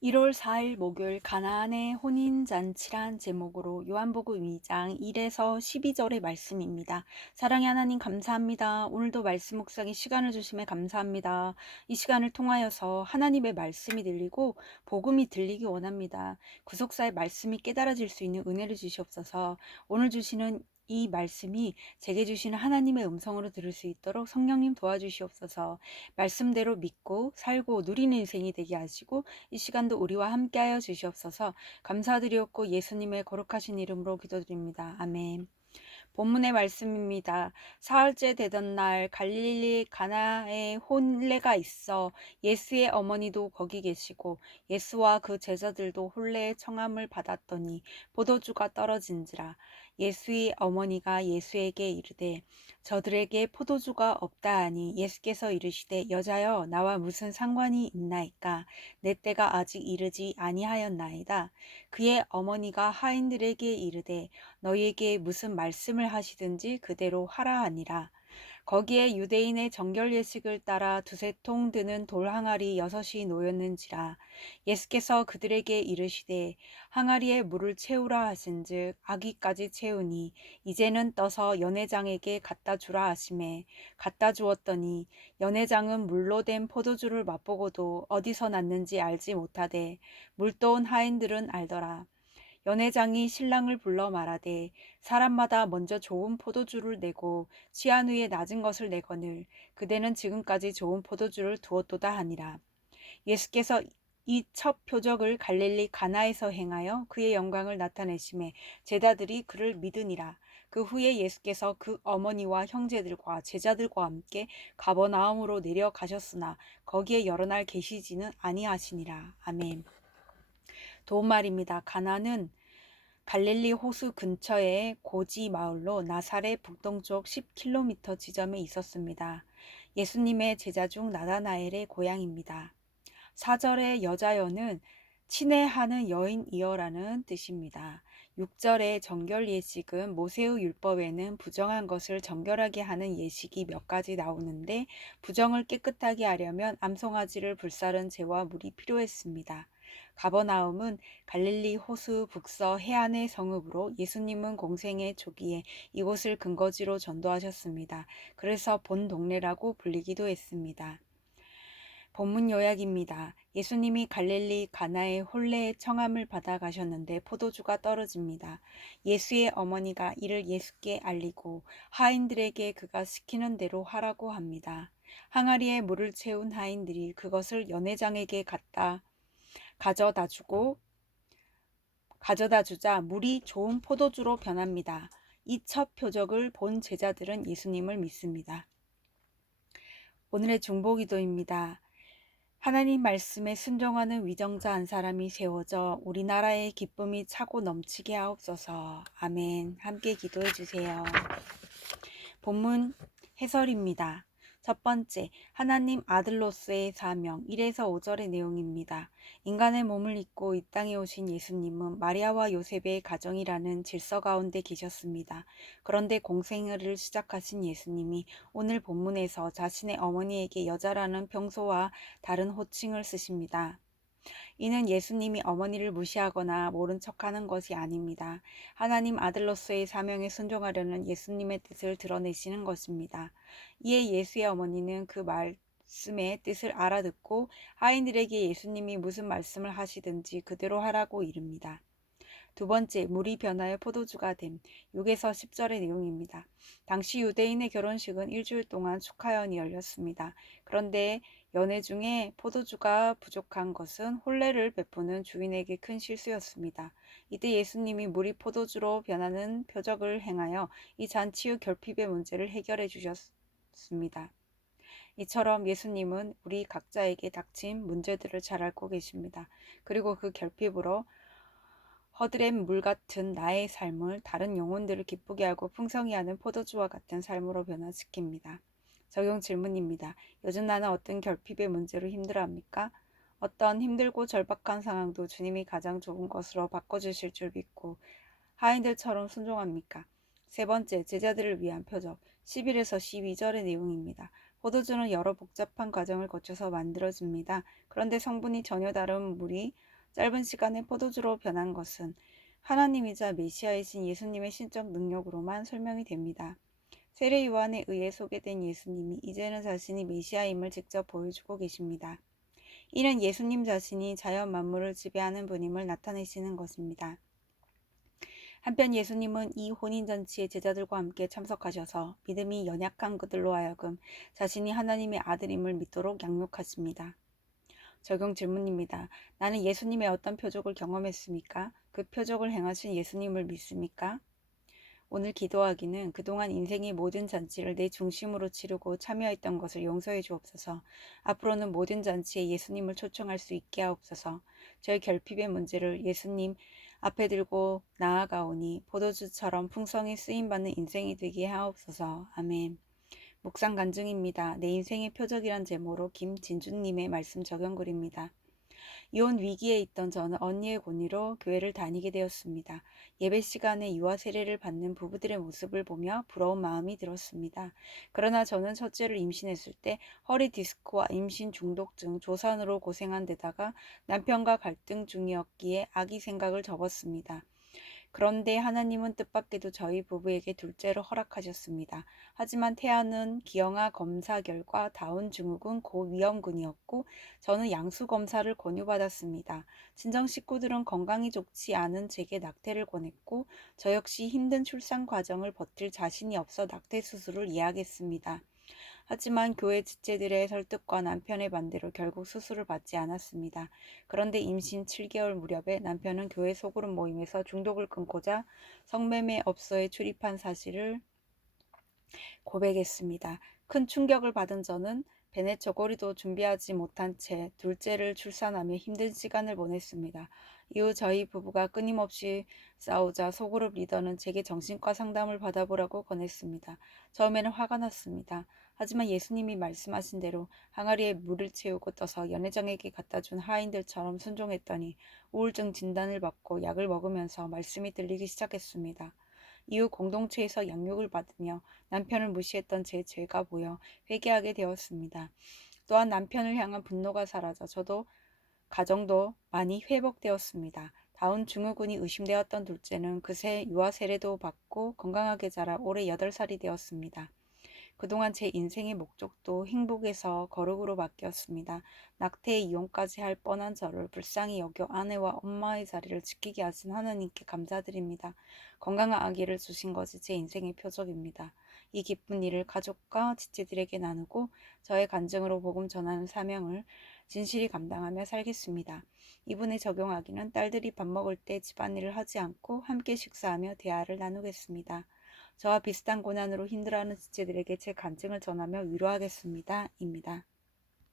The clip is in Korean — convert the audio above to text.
1월 4일 목요일 가나안의 혼인잔치란 제목으로 요한복음 2장 1에서 12절의 말씀입니다. 사랑의 하나님 감사합니다. 오늘도 말씀 묵상의 시간을 주심에 감사합니다. 이 시간을 통하여서 하나님의 말씀이 들리고 복음이 들리기 원합니다. 구속사의 말씀이 깨달아질 수 있는 은혜를 주시옵소서. 오늘 주시는 이 말씀이 제게 주시는 하나님의 음성으로 들을 수 있도록 성령님 도와주시옵소서. 말씀대로 믿고 살고 누리는 인생이 되게 하시고 이 시간도 우리와 함께하여 주시옵소서. 감사드리옵고 예수님의 거룩하신 이름으로 기도드립니다. 아멘. 본문의 말씀입니다. 사흘째 되던 날 갈릴리 가나에 혼례가 있어 예수의 어머니도 거기 계시고 예수와 그 제자들도 혼례의 청함을 받았더니 포도주가 떨어진지라. 예수의 어머니가 예수에게 이르되 저들에게 포도주가 없다 하니 예수께서 이르시되 여자여 나와 무슨 상관이 있나이까 내 때가 아직 이르지 아니하였나이다. 그의 어머니가 하인들에게 이르되 너희에게 무슨 말씀을 하시든지 그대로 하라 하니라. 거기에 유대인의 정결 예식을 따라 두세 통 드는 돌 항아리 6이 놓였는지라. 예수께서 그들에게 이르시되 항아리에 물을 채우라 하신즉 아기까지 채우니 이제는 떠서 연회장에게 갖다 주라 하시매 갖다 주었더니 연회장은 물로 된 포도주를 맛보고도 어디서 났는지 알지 못하되 물도온 하인들은 알더라. 연회장이 신랑을 불러 말하되 사람마다 먼저 좋은 포도주를 내고 취한 후에 낮은 것을 내거늘 그대는 지금까지 좋은 포도주를 두었도다 하니라. 예수께서 이 첫 표적을 갈릴리 가나에서 행하여 그의 영광을 나타내심에 제자들이 그를 믿으니라. 그 후에 예수께서 그 어머니와 형제들과 제자들과 함께 가버나움으로 내려가셨으나 거기에 여러 날 계시지는 아니하시니라. 아멘. 도움말입니다. 가나는 갈릴리 호수 근처의 고지 마을로 나사렛 북동쪽 10km 지점에 있었습니다. 예수님의 제자 중 나다나엘의 고향입니다. 4절의 여자여는 친애하는 여인이여라는 뜻입니다. 6절의 정결 예식은 모세의 율법에는 부정한 것을 정결하게 하는 예식이 몇 가지 나오는데 부정을 깨끗하게 하려면 암송아지를 불사른 재와 물이 필요했습니다. 가버나움은 갈릴리 호수 북서 해안의 성읍으로 예수님은 공생의 초기에 이곳을 근거지로 전도하셨습니다. 그래서 본 동네라고 불리기도 했습니다. 본문 요약입니다. 예수님이 갈릴리 가나의 혼례의 청함을 받아 가셨는데 포도주가 떨어집니다. 예수의 어머니가 이를 예수께 알리고 하인들에게 그가 시키는 대로 하라고 합니다. 항아리에 물을 채운 하인들이 그것을 연회장에게 가져다 주자 물이 좋은 포도주로 변합니다. 이 첫 표적을 본 제자들은 예수님을 믿습니다. 오늘의 중보기도입니다. 하나님 말씀에 순종하는 위정자 한 사람이 세워져 우리나라의 기쁨이 차고 넘치게 하옵소서. 아멘. 함께 기도해 주세요. 본문 해설입니다. 첫 번째, 하나님 아들로서의 사명 1에서 5절의 내용입니다. 인간의 몸을 입고 이 땅에 오신 예수님은 마리아와 요셉의 가정이라는 질서 가운데 계셨습니다. 그런데 공생애를 시작하신 예수님이 오늘 본문에서 자신의 어머니에게 여자라는 평소와 다른 호칭을 쓰십니다. 이는 예수님이 어머니를 무시하거나 모른 척하는 것이 아닙니다. 하나님 아들로서의 사명에 순종하려는 예수님의 뜻을 드러내시는 것입니다. 이에 예수의 어머니는 그 말씀의 뜻을 알아듣고 하인들에게 예수님이 무슨 말씀을 하시든지 그대로 하라고 이릅니다. 두 번째, 물이 변하여 포도주가 됨. 6에서 10절의 내용입니다. 당시 유대인의 결혼식은 일주일 동안 축하연이 열렸습니다. 그런데 연회 중에 포도주가 부족한 것은 혼례를 베푸는 주인에게 큰 실수였습니다. 이때 예수님이 물이 포도주로 변하는 표적을 행하여 이 잔치의 결핍의 문제를 해결해 주셨습니다. 이처럼 예수님은 우리 각자에게 닥친 문제들을 잘 알고 계십니다. 그리고 그 결핍으로 허드렛 물 같은 나의 삶을 다른 영혼들을 기쁘게 하고 풍성히 하는 포도주와 같은 삶으로 변화시킵니다. 적용 질문입니다. 요즘 나는 어떤 결핍의 문제로 힘들어합니까? 어떤 힘들고 절박한 상황도 주님이 가장 좋은 것으로 바꿔주실 줄 믿고 하인들처럼 순종합니까? 세 번째, 제자들을 위한 표적 11에서 12절의 내용입니다. 포도주는 여러 복잡한 과정을 거쳐서 만들어집니다. 그런데 성분이 전혀 다른 물이 짧은 시간에 포도주로 변한 것은 하나님이자 메시아이신 예수님의 신적 능력으로만 설명이 됩니다. 세례 요한에 의해 소개된 예수님이 이제는 자신이 메시아임을 직접 보여주고 계십니다. 이는 예수님 자신이 자연 만물을 지배하는 분임을 나타내시는 것입니다. 한편 예수님은 이 혼인잔치에 제자들과 함께 참석하셔서 믿음이 연약한 그들로 하여금 자신이 하나님의 아들임을 믿도록 양육하십니다. 적용 질문입니다. 나는 예수님의 어떤 표적을 경험했습니까? 그 표적을 행하신 예수님을 믿습니까? 오늘 기도하기는 그동안 인생의 모든 잔치를 내 중심으로 치르고 참여했던 것을 용서해 주옵소서. 앞으로는 모든 잔치에 예수님을 초청할 수 있게 하옵소서. 저의 결핍의 문제를 예수님 앞에 들고 나아가오니 포도주처럼 풍성히 쓰임받는 인생이 되게 하옵소서. 아멘. 묵상 간증입니다. 내 인생의 표적이란 제목으로 김진주님의 말씀 적용글입니다. 이혼 위기에 있던 저는 언니의 권유로 교회를 다니게 되었습니다. 예배 시간에 유아 세례를 받는 부부들의 모습을 보며 부러운 마음이 들었습니다. 그러나 저는 첫째를 임신했을 때 허리 디스크와 임신 중독증, 조산으로 고생한 데다가 남편과 갈등 중이었기에 아기 생각을 접었습니다. 그런데 하나님은 뜻밖에도 저희 부부에게 둘째를 허락하셨습니다. 하지만 태아는 기형아 검사 결과 다운 증후군 고위험군이었고 저는 양수 검사를 권유받았습니다. 친정 식구들은 건강이 좋지 않은 제게 낙태를 권했고 저 역시 힘든 출산 과정을 버틸 자신이 없어 낙태 수술을 예약했습니다. 하지만 교회 지체들의 설득과 남편의 반대로 결국 수술을 받지 않았습니다. 그런데 임신 7개월 무렵에 남편은 교회 소그룹 모임에서 중독을 끊고자 성매매 업소에 출입한 사실을 고백했습니다. 큰 충격을 받은 저는 베넷 저고리도 준비하지 못한 채 둘째를 출산하며 힘든 시간을 보냈습니다. 이후 저희 부부가 끊임없이 싸우자 소그룹 리더는 제게 정신과 상담을 받아보라고 권했습니다. 처음에는 화가 났습니다. 하지만 예수님이 말씀하신 대로 항아리에 물을 채우고 떠서 연회장에게 갖다 준 하인들처럼 순종했더니 우울증 진단을 받고 약을 먹으면서 말씀이 들리기 시작했습니다. 이후 공동체에서 양육을 받으며 남편을 무시했던 제 죄가 보여 회개하게 되었습니다. 또한 남편을 향한 분노가 사라져 저도 가정도 많이 회복되었습니다. 다운 증후군이 의심되었던 둘째는 그새 유아 세례도 받고 건강하게 자라 올해 8살이 되었습니다. 그동안 제 인생의 목적도 행복에서 거룩으로 바뀌었습니다. 낙태에 이혼까지 할 뻔한 저를 불쌍히 여겨 아내와 엄마의 자리를 지키게 하신 하나님께 감사드립니다. 건강한 아기를 주신 것이 제 인생의 표적입니다. 이 기쁜 일을 가족과 지체들에게 나누고 저의 간증으로 복음 전하는 사명을 진실히 감당하며 살겠습니다. 이분에 적용하기는 딸들이 밥 먹을 때 집안일을 하지 않고 함께 식사하며 대화를 나누겠습니다. 저와 비슷한 고난으로 힘들어하는 지체들에게 제 간증을 전하며 위로하겠습니다. 입니다.